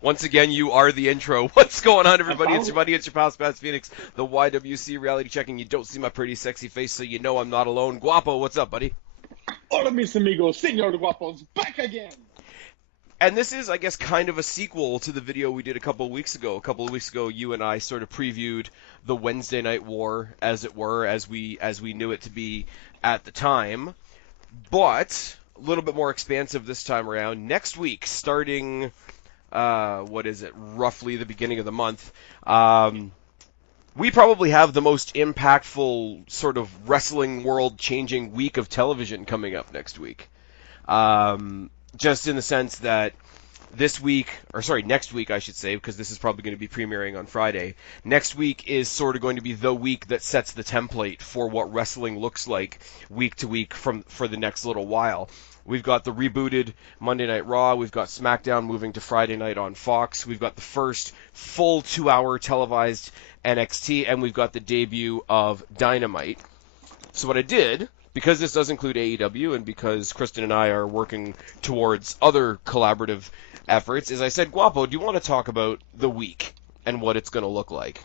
Once again, you are the intro. What's going on, everybody? It's your buddy, it's your pal, Spaz Phoenix, the YWC reality checking. You don't see my pretty sexy face, so you know I'm not alone. Guapo, what's up, buddy? Hola, mis amigos, Senor de Guapo's back again! And this is, I guess, kind of a sequel to the video we did a couple of weeks ago. A couple of weeks ago, you and I sort of previewed the Wednesday Night War, as it were, as we knew it to be at the time. But a little bit more expansive this time around. Next week, starting, roughly the beginning of the month, we probably have the most impactful sort of wrestling world-changing week of television coming up next week. Just in the sense that next week, I should say, because this is probably going to be premiering on Friday. Next week is sort of going to be the week that sets the template for what wrestling looks like week to week for the next little while. We've got the rebooted Monday Night Raw. We've got SmackDown moving to Friday night on Fox. We've got the first full 2-hour televised NXT, and we've got the debut of Dynamite. So what I did, because this does include AEW, and because Kristen and I are working towards other collaborative efforts, is I said, Guapo, do you want to talk about the week and what it's going to look like?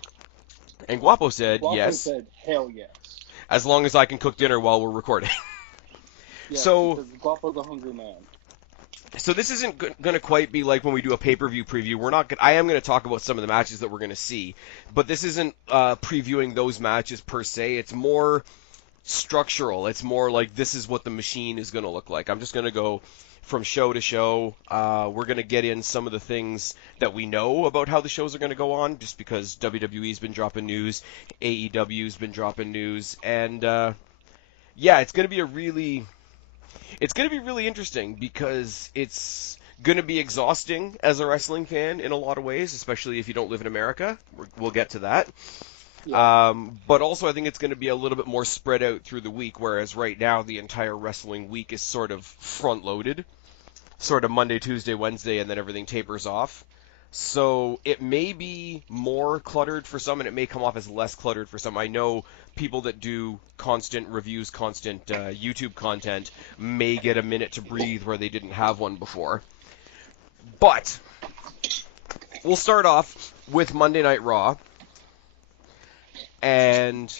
And Guapo said, yes. Guapo said, hell yes. As long as I can cook dinner while we're recording. Yes, so because Guapo's a hungry man. So this isn't going to quite be like when we do a pay-per-view preview. I am going to talk about some of the matches that we're going to see, but this isn't previewing those matches per se. It's more structural. It's more like this is what the machine is going to look like. I'm just going to go from show to show. We're going to get in some of the things that we know about how the shows are going to go on, just because WWE's been dropping news, AEW's been dropping news, and it's going to be really interesting because it's going to be exhausting as a wrestling fan in a lot of ways, especially if you don't live in America. We'll get to that. Yeah. But also I think it's going to be a little bit more spread out through the week, whereas right now the entire wrestling week is sort of front-loaded, sort of Monday, Tuesday, Wednesday, and then everything tapers off. So it may be more cluttered for some, and it may come off as less cluttered for some. I know people that do constant reviews, constant YouTube content may get a minute to breathe where they didn't have one before. But we'll start off with Monday Night Raw. And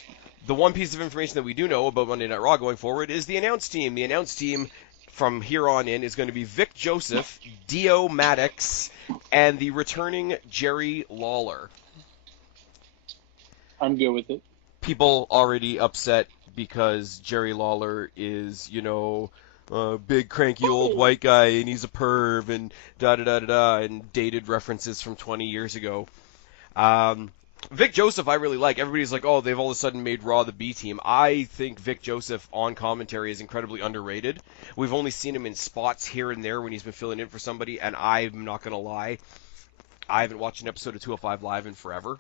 the one piece of information that we do know about Monday Night Raw going forward is the announce team. The announce team from here on in is going to be Vic Joseph, Dio Maddox, and the returning Jerry Lawler. I'm good with it. People already upset because Jerry Lawler is, big cranky old white guy and he's a perv and da-da-da-da-da and dated references from 20 years ago. Vic Joseph I really like. Everybody's like, oh, they've all of a sudden made Raw the B team. I think Vic Joseph on commentary is incredibly underrated. We've only seen him in spots here and there when he's been filling in for somebody, and I'm not going to lie, I haven't watched an episode of 205 Live in forever.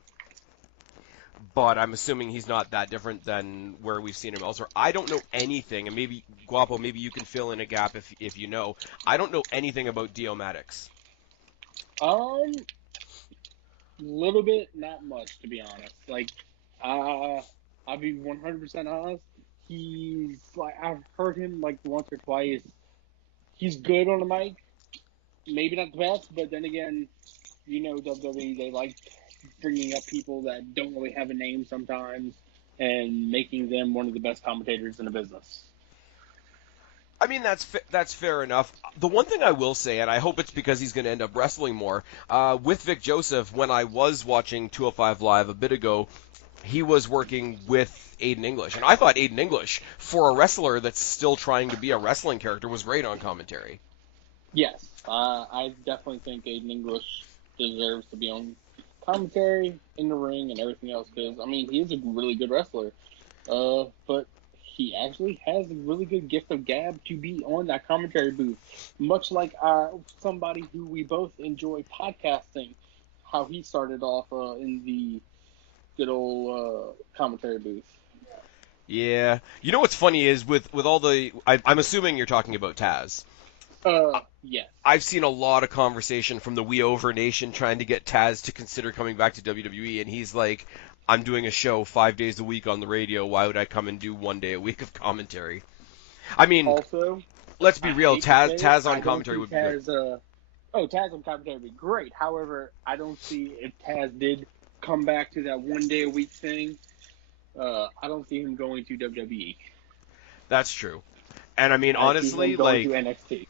But I'm assuming he's not that different than where we've seen him elsewhere. I don't know anything, and maybe, Guapo, maybe you can fill in a gap if you know. I don't know anything about Dio Maddox. Little bit, not much, to be honest. Like, I'll be 100% honest. He's like, I've heard him like once or twice. He's good on the mic. Maybe not the best, but then again, WWE, they like bringing up people that don't really have a name sometimes and making them one of the best commentators in the business. I mean, that's fair enough. The one thing I will say, and I hope it's because he's going to end up wrestling more, with Vic Joseph, when I was watching 205 Live a bit ago, he was working with Aiden English. And I thought Aiden English, for a wrestler that's still trying to be a wrestling character, was great on commentary. Yes, I definitely think Aiden English deserves to be on commentary, in the ring, and everything else, because, I mean, he is a really good wrestler. But he actually has a really good gift of gab to be on that commentary booth. Much like somebody who we both enjoy podcasting, how he started off in the good old commentary booth. Yeah. You know what's funny is with all the... I'm assuming you're talking about Taz. Yes. I've seen a lot of conversation from the We Over Nation trying to get Taz to consider coming back to WWE, and he's like, I'm doing a show 5 days a week on the radio. Why would I come and do 1 day a week of commentary? I mean... Also, let's be I real, hate to say it, Taz on I don't commentary see would be great. Taz. Taz on commentary would be great. However, I don't see if Taz did come back to that 1 day a week thing. I don't see him going to WWE. That's true. And I mean, I see him honestly, going to like, NXT.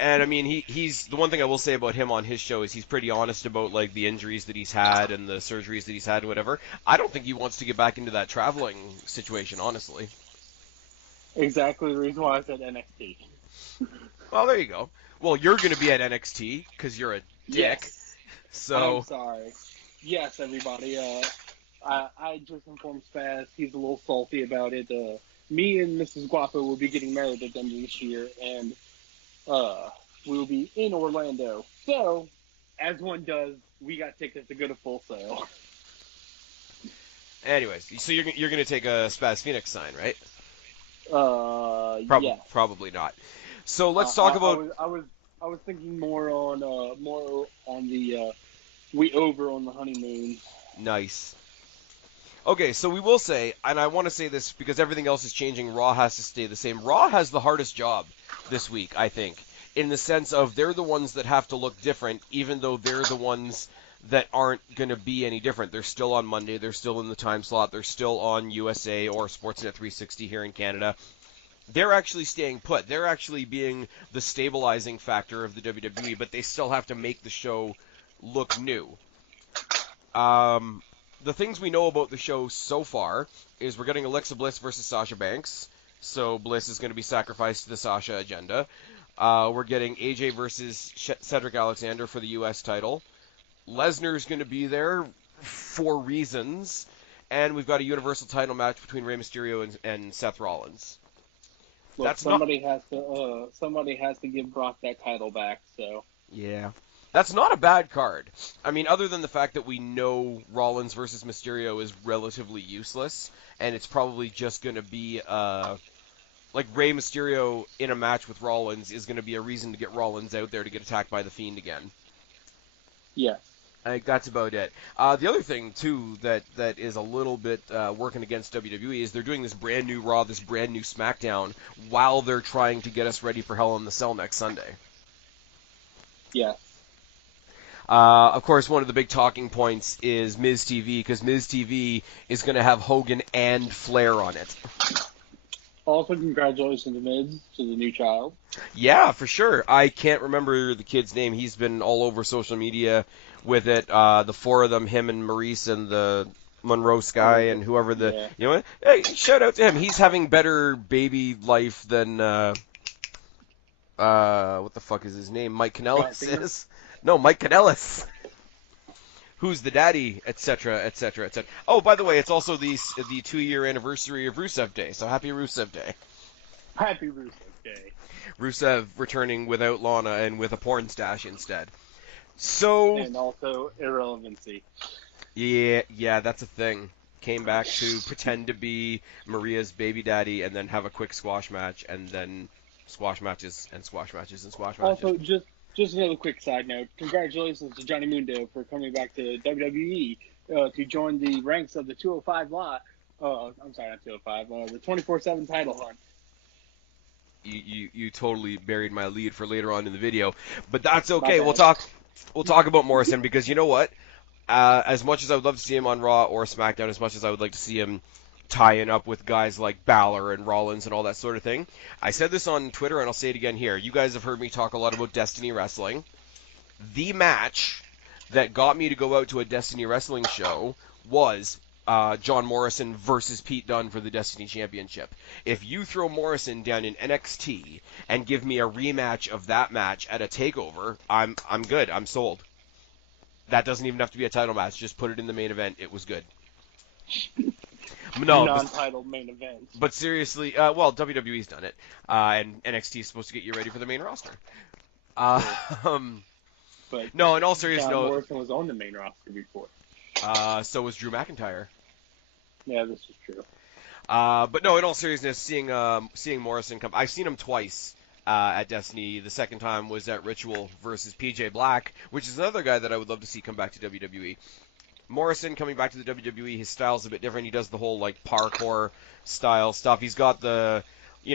and I mean, he's the one thing I will say about him on his show is he's pretty honest about like the injuries that he's had and the surgeries that he's had and whatever. I don't think he wants to get back into that traveling situation, honestly. Exactly the reason why I said NXT. Well, there you go. Well, you're going to be at NXT because you're a dick. Yes. So I'm sorry. Yes, everybody. I just informed Spaz. He's a little salty about it. Me and Mrs. Guapo will be getting married at the end of this year, and we will be in Orlando. So, as one does, we got tickets to go to Full Sail. anyways, so you're going to take a Spaz Phoenix sign, right? Yes. Probably not. So let's talk about. I was thinking more on the we over on the honeymoon. Nice. Okay, so we will say, and I want to say this because everything else is changing, Raw has to stay the same. Raw has the hardest job this week, I think, in the sense of they're the ones that have to look different, even though they're the ones that aren't going to be any different. They're still on Monday, they're still in the time slot, they're still on USA or Sportsnet 360 here in Canada. They're actually staying put. They're actually being the stabilizing factor of the WWE, but they still have to make the show look new. The things we know about the show so far is we're getting Alexa Bliss versus Sasha Banks, so Bliss is going to be sacrificed to the Sasha agenda. We're getting AJ versus Cedric Alexander for the U.S. title. Lesnar's going to be there for reasons, and we've got a Universal title match between Rey Mysterio and Seth Rollins. Look, somebody has to give Brock that title back. So yeah. That's not a bad card. I mean, other than the fact that we know Rollins versus Mysterio is relatively useless, and it's probably just going to be, like, Rey Mysterio in a match with Rollins is going to be a reason to get Rollins out there to get attacked by The Fiend again. yes. I think that's about it. The other thing, too, that is a little bit working against WWE is they're doing this brand new Raw, this brand new SmackDown, while they're trying to get us ready for Hell in the Cell next Sunday. Yes. Of course, one of the big talking points is Miz TV, because Miz TV is going to have Hogan and Flair on it. Also, congratulations to Miz, to the new child. Yeah, for sure. I can't remember the kid's name. He's been all over social media with it. The four of them, him and Maurice and the Monroe Sky and whoever the... Yeah. You know what? Hey, shout out to him. He's having better baby life than... what the fuck is his name? Mike Kanellis is? No, Mike Kanellis. Who's the daddy, etc., etc., etc. Oh, by the way, it's also the 2-year anniversary of Rusev Day, so happy Rusev Day. Happy Rusev Day. Rusev returning without Lana and with a porn stash instead. So... And also irrelevancy. Yeah, that's a thing. Came back to pretend to be Maria's baby daddy and then have a quick squash match and then squash matches and squash matches and squash matches. Also, just another quick side note. Congratulations to Johnny Mundo for coming back to WWE to join the ranks of the 205 Live. I'm sorry, not 205. The 24/7 title hunt. You totally buried my lead for later on in the video, but that's okay. My We'll talk about Morrison because you know what? As much as I would love to see him on Raw or SmackDown, as much as I would like to see him tying up with guys like Balor and Rollins and all that sort of thing. I said this on Twitter, and I'll say it again here. You guys have heard me talk a lot about Destiny Wrestling. The match that got me to go out to a Destiny Wrestling show was John Morrison versus Pete Dunne for the Destiny Championship. If you throw Morrison down in NXT and give me a rematch of that match at a TakeOver, I'm good. I'm sold. That doesn't even have to be a title match. Just put it in the main event. It was good. No, non-title main event. But seriously, well, WWE's done it, and NXT is supposed to get you ready for the main roster. But no, in all seriousness, John Morrison was on the main roster before. So was Drew McIntyre. Yeah, this is true. But no, in all seriousness, seeing Morrison come, I've seen him twice at Destiny. The second time was at Ritual versus PJ Black, which is another guy that I would love to see come back to WWE. Morrison coming back to the WWE, his style's a bit different. He does the whole like parkour style stuff. He's got the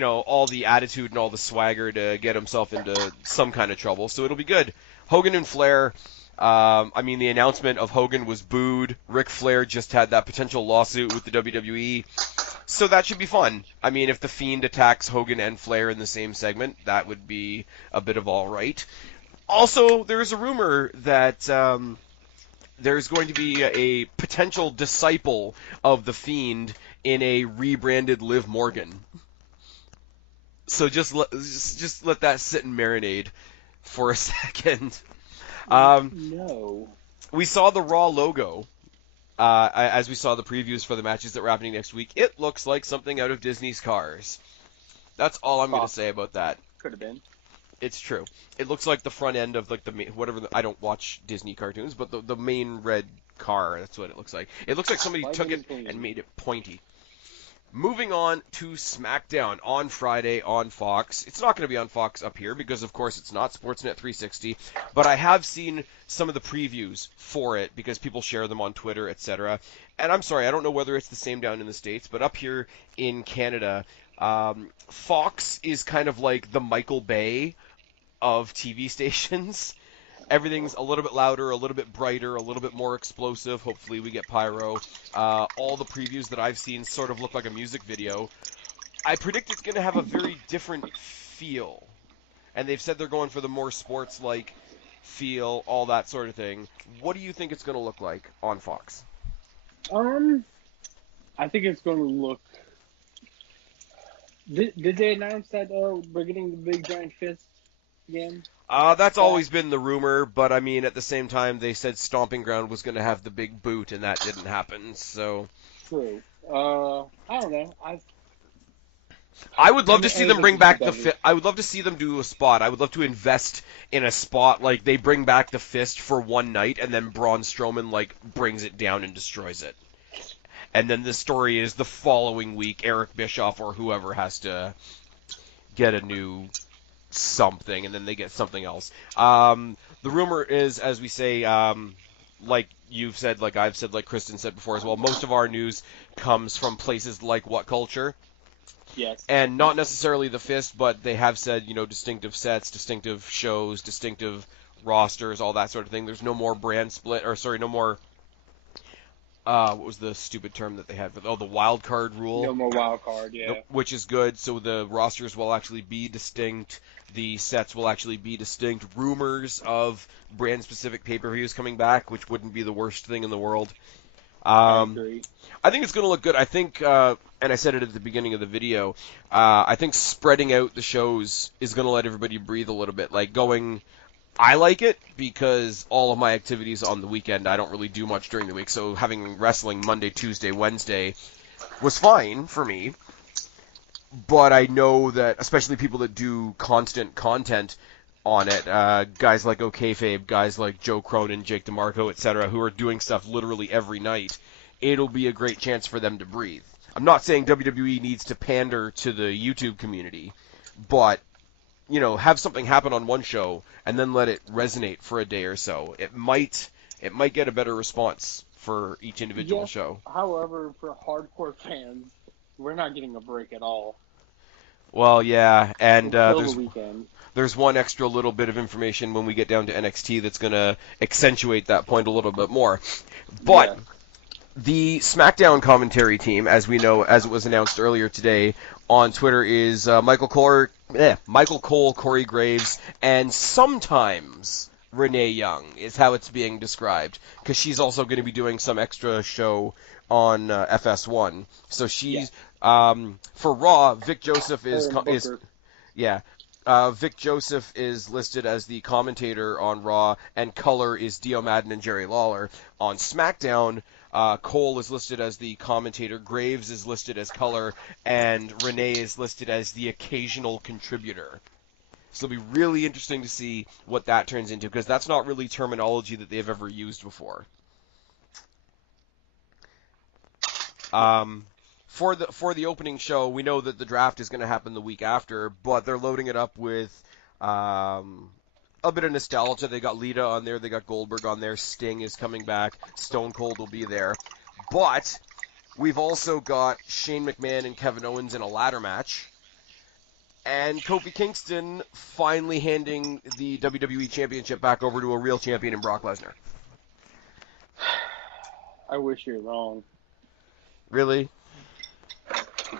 all the attitude and all the swagger to get himself into some kind of trouble. So it'll be good. Hogan and Flair. The announcement of Hogan was booed. Ric Flair just had that potential lawsuit with the WWE. So that should be fun. If The Fiend attacks Hogan and Flair in the same segment, that would be a bit of all right. Also, there's a rumor that there's going to be a potential disciple of The Fiend in a rebranded Liv Morgan. So just let that sit and marinate for a second. No. We saw the Raw logo. As we saw the previews for the matches that were happening next week, it looks like something out of Disney's Cars. That's all I'm going to say about that. Could have been. It's true. It looks like the front end of I don't watch Disney cartoons, but the main red car. That's what it looks like. It looks like somebody took it and made it pointy. Moving on to SmackDown on Friday on Fox. It's not going to be on Fox up here because, of course, it's not Sportsnet 360. But I have seen some of the previews for it because people share them on Twitter, etc. And I'm sorry, I don't know whether it's the same down in the States, but up here in Canada, Fox is kind of like the Michael Bay of TV stations. Everything's a little bit louder, a little bit brighter, a little bit more explosive. Hopefully we get pyro. All the previews that I've seen sort of look like a music video. I predict it's going to have a very different feel. And they've said they're going for the more sports-like feel, all that sort of thing. What do you think it's going to look like on Fox? I think it's going to look... Did they announce that we're getting the big giant fist again? That's always been the rumor, but at the same time, they said Stomping Ground was going to have the big boot, and that didn't happen, so... True. I don't know. I would love to see them bring back the fist. I would love to see them do a spot. I would love to invest in a spot, like they bring back the fist for one night, and then Braun Strowman, brings it down and destroys it. And then the story is the following week, Eric Bischoff or whoever has to get a new... something, and then they get something else. The rumor is, as we say, like you've said, like I've said, like Kristen said before as well, most of our news comes from places like What Culture. Yes. And not necessarily the Fist, but they have said, distinctive sets, distinctive shows, distinctive rosters, all that sort of thing. There's no more brand split, no more... what was the stupid term that they had? The wild card rule. No more wild card, yeah. Which is good, so the rosters will actually be distinct. The sets will actually be distinct. Rumors of brand-specific pay-per-views coming back, which wouldn't be the worst thing in the world. I agree. I think it's going to look good. I think, and I said it at the beginning of the video, I think spreading out the shows is going to let everybody breathe a little bit. I like it because all of my activities on the weekend, I don't really do much during the week, so having wrestling Monday, Tuesday, Wednesday was fine for me. But I know that, especially people that do constant content on it, guys like OKFabe, guys like Joe Cronin, Jake DeMarco, etc., who are doing stuff literally every night, it'll be a great chance for them to breathe. I'm not saying WWE needs to pander to the YouTube community, but... have something happen on one show and then let it resonate for a day or so. It might get a better response for each individual show. However, for hardcore fans, we're not getting a break at all. Well, yeah, and the there's one extra little bit of information when we get down to NXT that's going to accentuate that point a little bit more. But the SmackDown commentary team, as we know, as it was announced earlier today on Twitter, is Michael Cole, Corey Graves, and sometimes Renee Young is how it's being described, because she's also going to be doing some extra show on FS1. So she's for Raw. Vic Joseph is Vic Joseph is listed as the commentator on Raw, and color is Dio Madden and Jerry Lawler. On SmackDown, Cole is listed as the commentator, Graves is listed as color, and Renee is listed as the occasional contributor. So it'll be really interesting to see what that turns into, because that's not really terminology that they've ever used before. For the opening show, we know that the draft is going to happen the week after, but they're loading it up with a bit of nostalgia. They got Lita on there, they got Goldberg on there, Sting is coming back, Stone Cold will be there. But we've also got Shane McMahon and Kevin Owens in a ladder match. and Kofi Kingston finally handing the WWE Championship back over to a real champion in Brock Lesnar. I wish you're wrong. Really?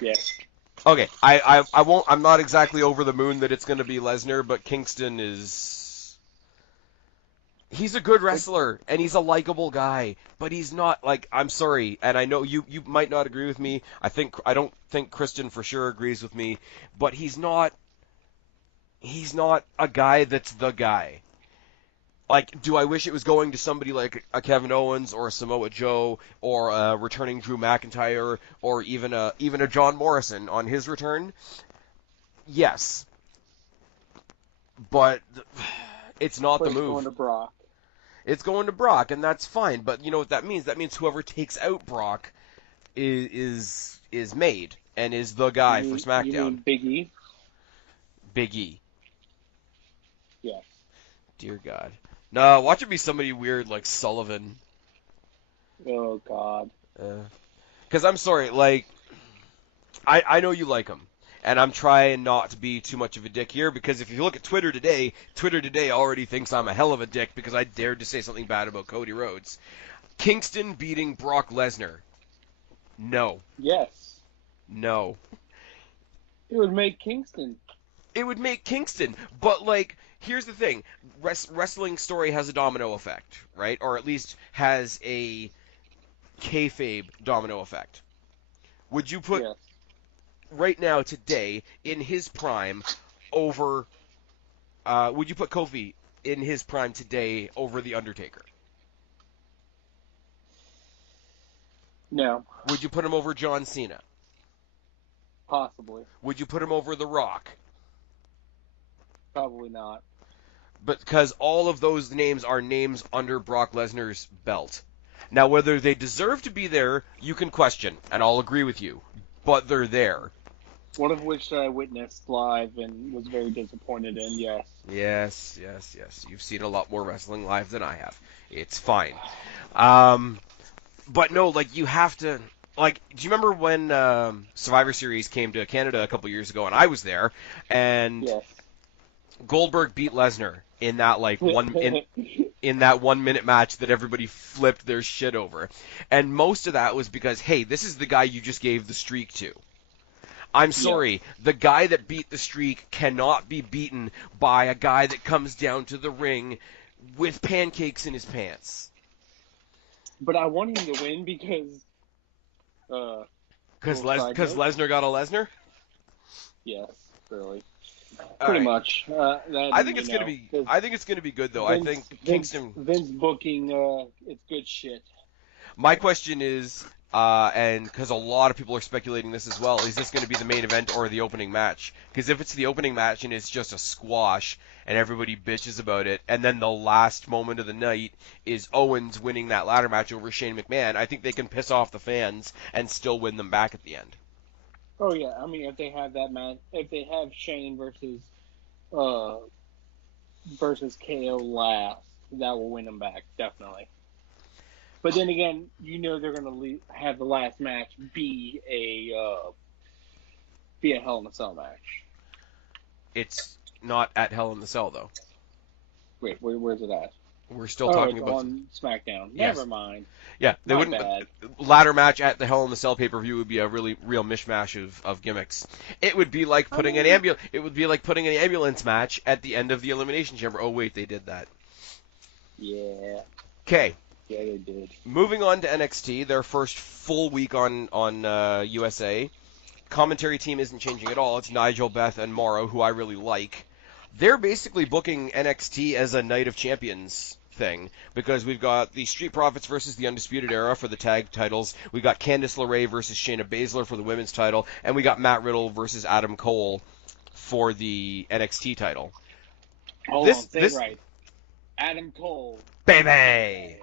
Yes. Okay, I won't. I'm not exactly over the moon that it's going to be Lesnar, but Kingston is. He's a good wrestler and he's a likable guy, but he's not like. I'm sorry, and I know you might not agree with me. I don't think Kristen for sure agrees with me, but he's not. He's not a guy that's the guy. Like, do I wish it was going to somebody like a Kevin Owens or a Samoa Joe or a returning Drew McIntyre or even a John Morrison on his return? Yes, but it's not But the it's move. going to Brock. It's going to Brock, and that's fine. But you know what that means? That means whoever takes out Brock is made and is the guy for You SmackDown. mean Big E? Big E. Yes. Dear God. No, watch it be somebody weird like Sullivan. Oh, God. Because I'm sorry, like, I know you like him, and I'm trying not to be too much of a dick here, because if you look at Twitter today already thinks I'm a hell of a dick because I dared to say something bad about Cody Rhodes. Kingston beating Brock Lesnar. No. Yes. No. It would make Kingston. It would make Kingston, but, like, here's the thing. Wrestling story has a domino effect, right? Or at least has a kayfabe domino effect. Would you put, Yes. right now, today, in his prime, over... would you put Kofi in his prime today over The Undertaker? No. Would you put him over John Cena? Possibly. Would you put him over The Rock? Probably not. But because all of those names are names under Brock Lesnar's belt. Now, whether they deserve to be there, you can question, and I'll agree with you. But they're there. One of which I witnessed live and was very disappointed in, yes. Yes. You've seen a lot more wrestling live than I have. It's fine. But no, like, you have to... Like, do you remember when Survivor Series came to Canada a couple years ago, and I was there, and... Yes. Goldberg beat Lesnar in that in that 1 minute match that everybody flipped their shit over. And most of that was because, hey, this is the guy you just gave the streak to. I'm sorry, the guy that beat the streak cannot be beaten by a guy that comes down to the ring with pancakes in his pants. But I want him to win because Because Lesnar got a Lesnar? yes, really. All Pretty right. much. I think it's gonna be. I think it's gonna be good though. I think Kingston. Vince booking, it's good shit. My question is, and because a lot of people are speculating this as well, is this going to be the main event or the opening match? Because if it's the opening match and it's just a squash and everybody bitches about it, and then the last moment of the night is Owens winning that ladder match over Shane McMahon, I think they can piss off the fans and still win them back at the end. Oh yeah, I mean if they have that match, if they have Shane versus KO last, that will win them back definitely. But then again, you know they're gonna have the last match be a Hell in a Cell match. It's not at Hell in the Cell though. Wait, where's it at? We're still talking it's about on SmackDown. Yes. Never mind. Yeah, they My wouldn't. bad. Ladder match at the Hell in the Cell pay-per-view would be a really real mishmash of gimmicks. It would be like putting an ambulance match at the end of the Elimination Chamber. Oh wait, they did that. Yeah. Okay. Yeah, they did. Moving on to NXT, their first full week on USA. Commentary team isn't changing at all. It's Nigel, Beth, and Morrow, who I really like. They're basically booking NXT as a Night of Champions thing, because we've got the Street Profits versus the Undisputed Era for the tag titles, we got Candice LeRae versus Shayna Baszler for the women's title, and we got Matt Riddle versus Adam Cole for the NXT title. Hold on, say it right. Adam Cole. Baby!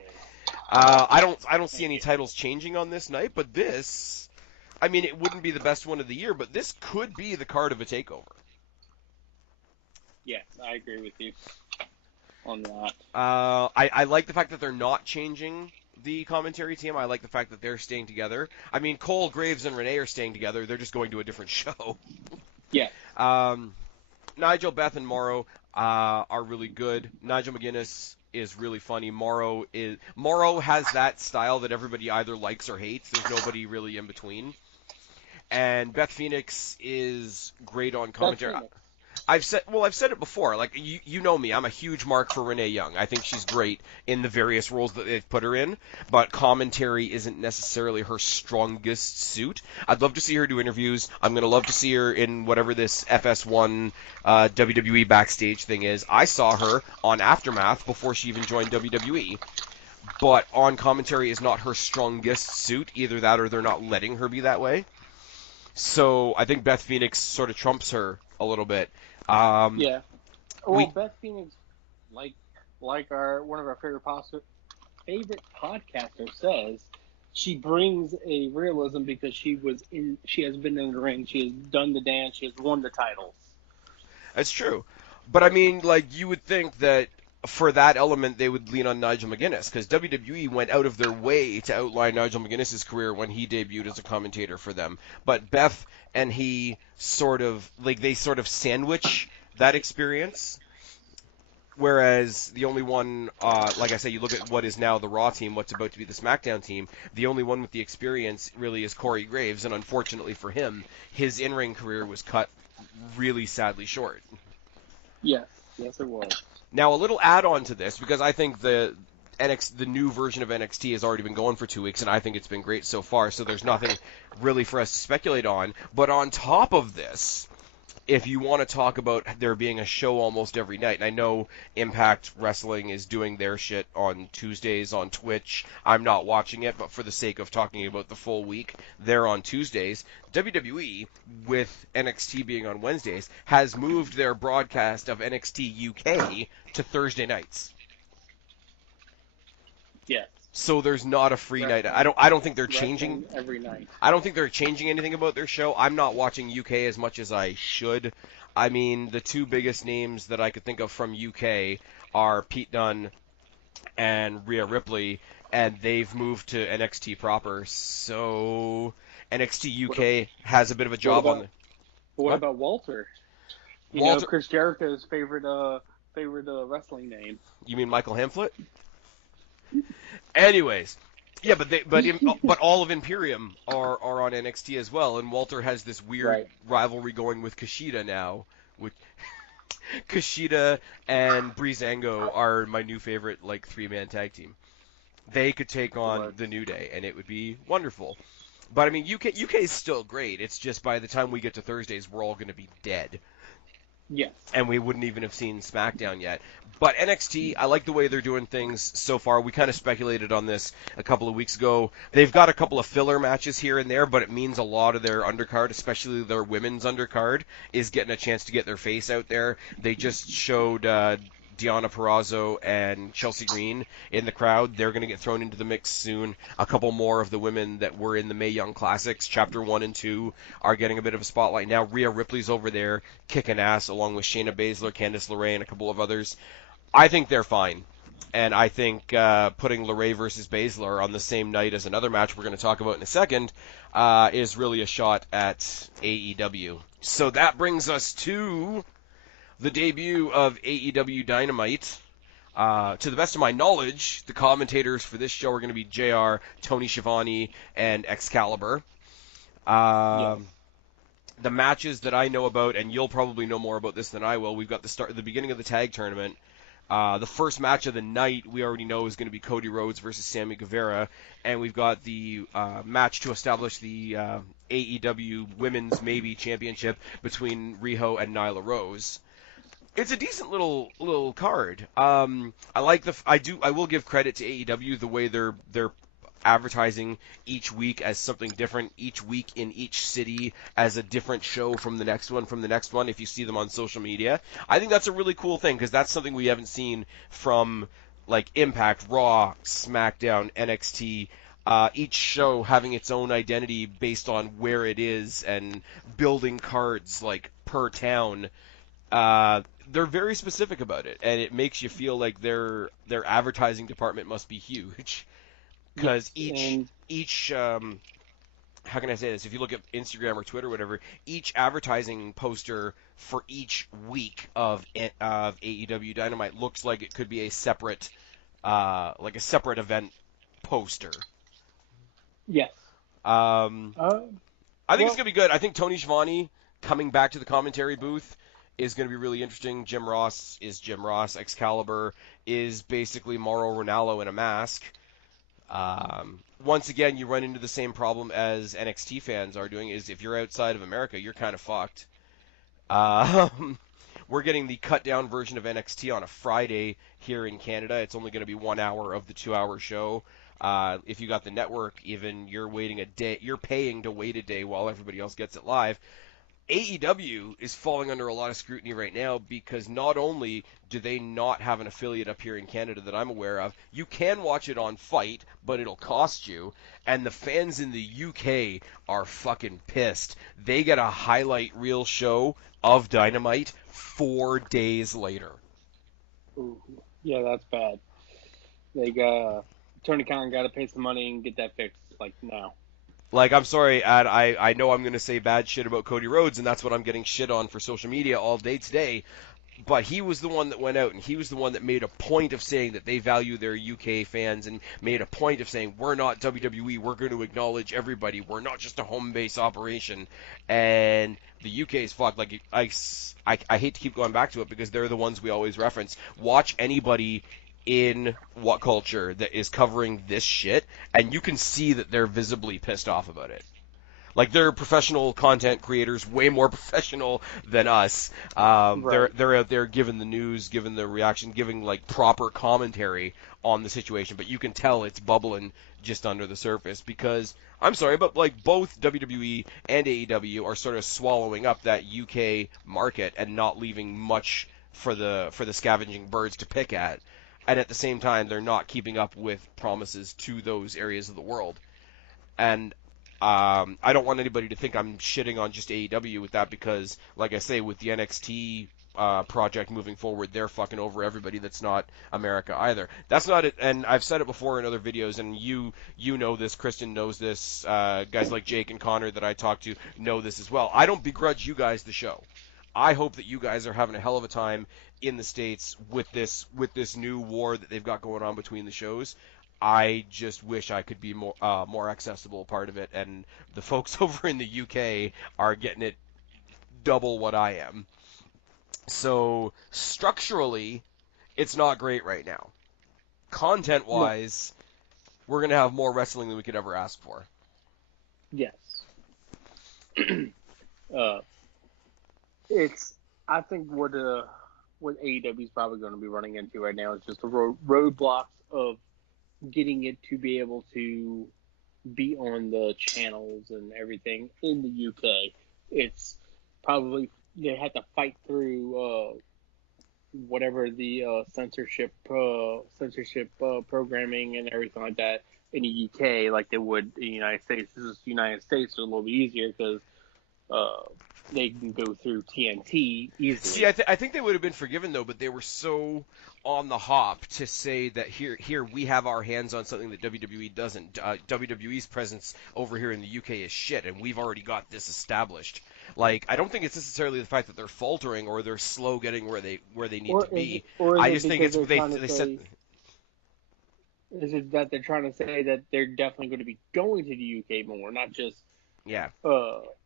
I don't see any titles changing on this night, but this, I mean, it wouldn't be the best one of the year, but this could be the card of a takeover. Yes, I agree with you on that. I like the fact that they're not changing the commentary team. I like the fact that they're staying together. I mean, Cole, Graves, and Renee are staying together. They're just going to a different show. Yeah. Nigel, Beth, and Morrow are really good. Nigel McGuinness is really funny. Morrow has that style that everybody either likes or hates. There's nobody really in between. And Beth Phoenix is great on Beth commentary. Phoenix. I've said it before. Like you know me, I'm a huge mark for Renee Young. I think she's great in the various roles that they've put her in, but commentary isn't necessarily her strongest suit. I'd love to see her do interviews. I'm gonna love to see her in whatever this FS1 WWE backstage thing is. I saw her on Aftermath before she even joined WWE. But on commentary is not her strongest suit. Either that or they're not letting her be that way. So I think Beth Phoenix sort of trumps her a little bit. Yeah. Well, Beth Phoenix, like our one of our favorite podcasters says, she brings a realism because she has been in the ring, she has done the dance, she has won the titles. That's true. But I mean, like, you would think that for that element they would lean on Nigel McGuinness, because WWE went out of their way to outline Nigel McGuinness's career when he debuted as a commentator for them. But Beth and he sort of sandwich that experience. Whereas the only one, like I say, you look at what is now the Raw team, what's about to be the SmackDown team, the only one with the experience really is Corey Graves, and unfortunately for him, his in-ring career was cut really sadly short. Yes, it was. Now, a little add-on to this, because I think the new version of NXT has already been going for 2 weeks, and I think it's been great so far, so there's nothing really for us to speculate on. But on top of this, if you want to talk about there being a show almost every night, and I know Impact Wrestling is doing their shit on Tuesdays on Twitch. I'm not watching it, but for the sake of talking about the full week, they're on Tuesdays. WWE, with NXT being on Wednesdays, has moved their broadcast of NXT UK to Thursday nights. Yes. So there's not a free night. I don't think they're changing every night. I don't think they're changing anything about their show. I'm not watching UK as much as I should. I mean, the two biggest names that I could think of from UK are Pete Dunne and Rhea Ripley, and they've moved to NXT proper. So NXT UK has a bit of a job on. What about Walter? Walter, Chris Jericho's favorite wrestling name. You mean Michael Hamflett? Anyways, yeah, but all of Imperium are on NXT as well, and Walter has this weird rivalry going with Kushida now. With Kushida and Breezango are my new favorite, like, 3-man tag team. They could take on the New Day, and it would be wonderful. But I mean, UK is still great. It's just by the time we get to Thursdays, we're all going to be dead. Yes. And we wouldn't even have seen SmackDown yet. But NXT, I like the way they're doing things so far. We kind of speculated on this a couple of weeks ago. They've got a couple of filler matches here and there, but it means a lot of their undercard, especially their women's undercard, is getting a chance to get their face out there. They just showed Deonna Purrazzo and Chelsea Green in the crowd. They're going to get thrown into the mix soon. A couple more of the women that were in the Mae Young Classics, Chapter 1 and 2, are getting a bit of a spotlight now. Rhea Ripley's over there kicking ass along with Shayna Baszler, Candice LeRae, and a couple of others. I think they're fine. And I think putting LeRae versus Baszler on the same night as another match we're going to talk about in a second is really a shot at AEW. So that brings us to the debut of AEW Dynamite. To the best of my knowledge, the commentators for this show are going to be JR, Tony Schiavone, and Excalibur. Yes. The matches that I know about, and you'll probably know more about this than I will, we've got the beginning of the tag tournament. The first match of the night we already know is going to be Cody Rhodes versus Sammy Guevara, and we've got the match to establish the AEW Women's Maybe Championship between Riho and Nyla Rose. It's a decent little card. I will give credit to AEW the way they're advertising each week as something different, each week in each city as a different show from the next one. If you see them on social media, I think that's a really cool thing because that's something we haven't seen from like Impact, Raw, SmackDown, NXT. Each show having its own identity based on where it is and building cards like per town. They're very specific about it, and it makes you feel like their advertising department must be huge, because each how can I say this? If you look at Instagram or Twitter or whatever, each advertising poster for each week of AEW Dynamite looks like it could be a separate like a separate event poster. Yes. Um, Uh, I think it's well, gonna be good. I think Tony Schiavone coming back to the commentary booth is gonna be really interesting. Jim Ross is Jim Ross. Excalibur is basically Mauro Ranallo in a mask. Once again, you run into the same problem as NXT fans are doing. Is if you're outside of America, you're kind of fucked. Um, we're getting the cut down version of NXT on a Friday here in Canada. It's only going to be 1 hour of the 2 hour show. If you got the network, even you're waiting a day. You're paying to wait a day while everybody else gets it live. AEW is falling under a lot of scrutiny right now because not only do they not have an affiliate up here in Canada that I'm aware of, you can watch it on Fight, but it'll cost you, and the fans in the UK are fucking pissed. They get a highlight reel show of Dynamite 4 days later. ooh, yeah, that's bad. They got Tony Khan got to pay some money and get that fixed like now. Like, I'm sorry, and I know I'm going to say bad shit about Cody Rhodes, and that's what I'm getting shit on for social media all day today. But he was the one that went out, and he was the one that made a point of saying that they value their UK fans, and made a point of saying, we're not WWE, we're going to acknowledge everybody, we're not just a home base operation. And the UK is fucked. Like, I hate to keep going back to it because they're the ones we always reference. Watch anybody in What Culture that is covering this shit, and you can see that they're visibly pissed off about it. Like, they're professional content creators, way more professional than us. Right. They're out there giving the news, giving the reaction, giving like proper commentary on the situation. But you can tell it's bubbling just under the surface because I'm sorry, but like both WWE and AEW are sort of swallowing up that UK market and not leaving much for the scavenging birds to pick at. And at the same time, they're not keeping up with promises to those areas of the world. And I don't want anybody to think I'm shitting on just AEW with that because, like I say, with the NXT project moving forward, they're fucking over everybody that's not America either. That's not it, and I've said it before in other videos, and you know this, Kristen knows this, guys like Jake and Connor that I talk to know this as well. I don't begrudge you guys the show. I hope that you guys are having a hell of a time in the States with this new war that they've got going on between the shows. I just wish I could be more accessible part of it, and the folks over in the UK are getting it double what I am. So structurally, it's not great right now. Content No. wise, we're gonna have more wrestling than we could ever ask for. Yes. uh, it's. I think what AEW is probably going to be running into right now is just the roadblocks of getting it to be able to be on the channels and everything in the UK. It's probably they had to fight through whatever the censorship programming and everything like that in the UK, like they would in the United States. This is United States, so a little bit easier because uh, they can go through TNT See, easily. I think they would have been forgiven though, but they were so on the hop to say that here we have our hands on something that WWE doesn't. WWE's presence over here in the UK is shit, and we've already got this established. Like, I don't think it's necessarily the fact that they're faltering or they're slow getting where they need Or to be. is I it just think because it's they're trying to they said. say? Is it that they're trying to say that they're definitely going to be going to the UK more, Yeah,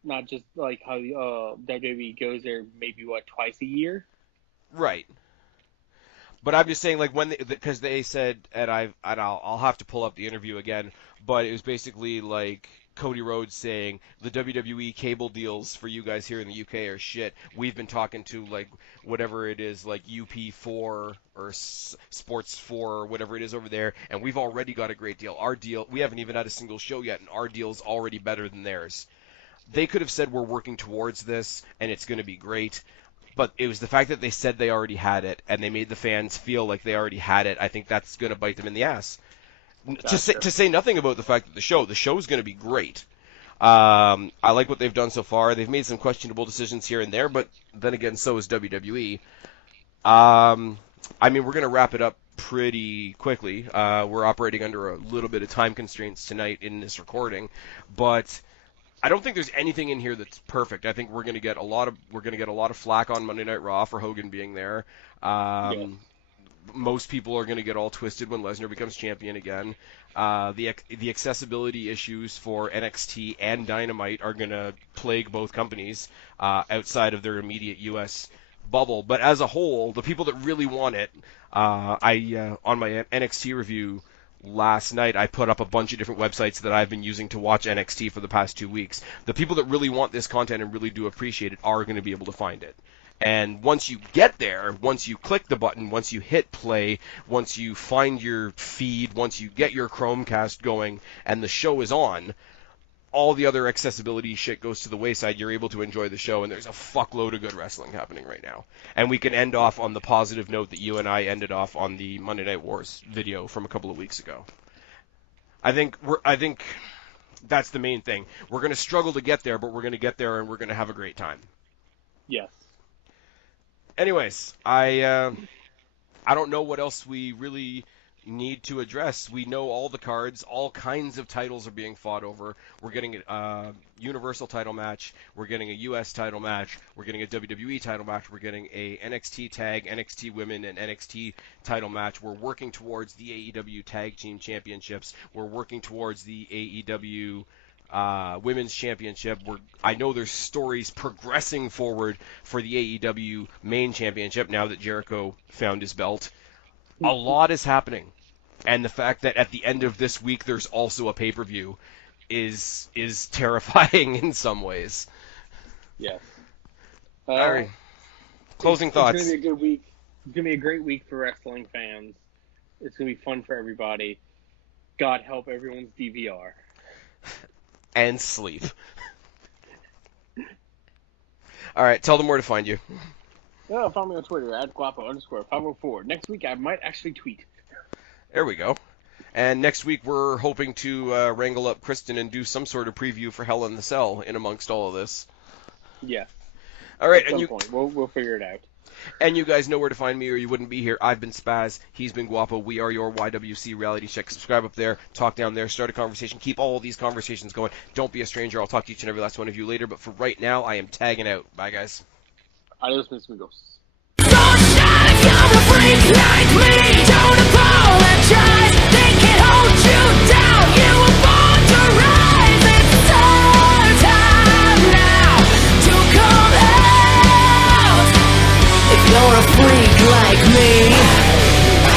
not just like how WWE goes there maybe twice a year? right. But I'm just saying, like, because they said, and I'll have to pull up the interview again, but it was basically like Cody Rhodes saying the WWE cable deals for you guys here in the UK are shit. We've been talking to like whatever it is, like UP4 or Sports 4 or whatever it is over there, and we've already got a great deal. Our deal, we haven't even had a single show yet, and our deal's already better than theirs. They could have said we're working towards this, and it's going to be great. But it was the fact that they said they already had it, and they made the fans feel like they already had it. I think that's going to bite them in the ass. Gotcha. To say nothing about the fact that the show's going to be great. I like what they've done so far. They've made some questionable decisions here and there, but then again, so is WWE. I mean, we're going to wrap it up pretty quickly. We're operating under a little bit of time constraints tonight in this recording, but I don't think there's anything in here that's perfect. I think we're going to get a lot of flack on Monday Night Raw for Hogan being there. Yeah. Most people are going to get all twisted when Lesnar becomes champion again. The accessibility issues for NXT and Dynamite are going to plague both companies outside of their immediate U.S. bubble. But as a whole, the people that really want it, I on my NXT review last night, I put up a bunch of different websites that I've been using to watch NXT for the past 2 weeks. The people that really want this content and really do appreciate it are going to be able to find it. And once you get there, once you click the button, once you hit play, once you find your feed, once you get your Chromecast going and the show is on, all the other accessibility shit goes to the wayside. You're able to enjoy the show, and there's a fuckload of good wrestling happening right now. And we can end off on the positive note that you and I ended off on the Monday Night Wars video from a couple of weeks ago. I think that's the main thing. We're going to struggle to get there, but we're going to get there, and we're going to have a great time. Yes. Anyways, I don't know what else we really need to address. We know all the cards, all kinds of titles are being fought over. We're getting a Universal title match, we're getting a US title match, we're getting a WWE title match, we're getting a NXT Tag, NXT Women, and NXT title match. We're working towards the AEW Tag Team Championships. We're working towards the AEW Women's Championship. I know there's stories progressing forward for the AEW Main Championship now that Jericho found his belt. A lot is happening, and the fact that at the end of this week there's also a pay-per-view is terrifying in some ways. Yes. All right. Closing thoughts. It's going to be a good week. It's going to be a great week for wrestling fans. It's going to be fun for everybody. God help everyone's DVR. And sleep. All right, tell them where to find you. Yeah, find me on Twitter @guapo_504. Next week I might actually tweet. There we go. And next week we're hoping to wrangle up Kristen and do some sort of preview for Hell in the Cell in amongst all of this. Yeah. All right, At some point we'll figure it out. And you guys know where to find me, or you wouldn't be here. I've been Spaz. He's been Guapo. We are your YWC Reality Check. Subscribe up there. Talk down there. Start a conversation. Keep all of these conversations going. Don't be a stranger. I'll talk to each and every last one of you later. But for right now, I am tagging out. Bye, guys. Adios, mis amigos.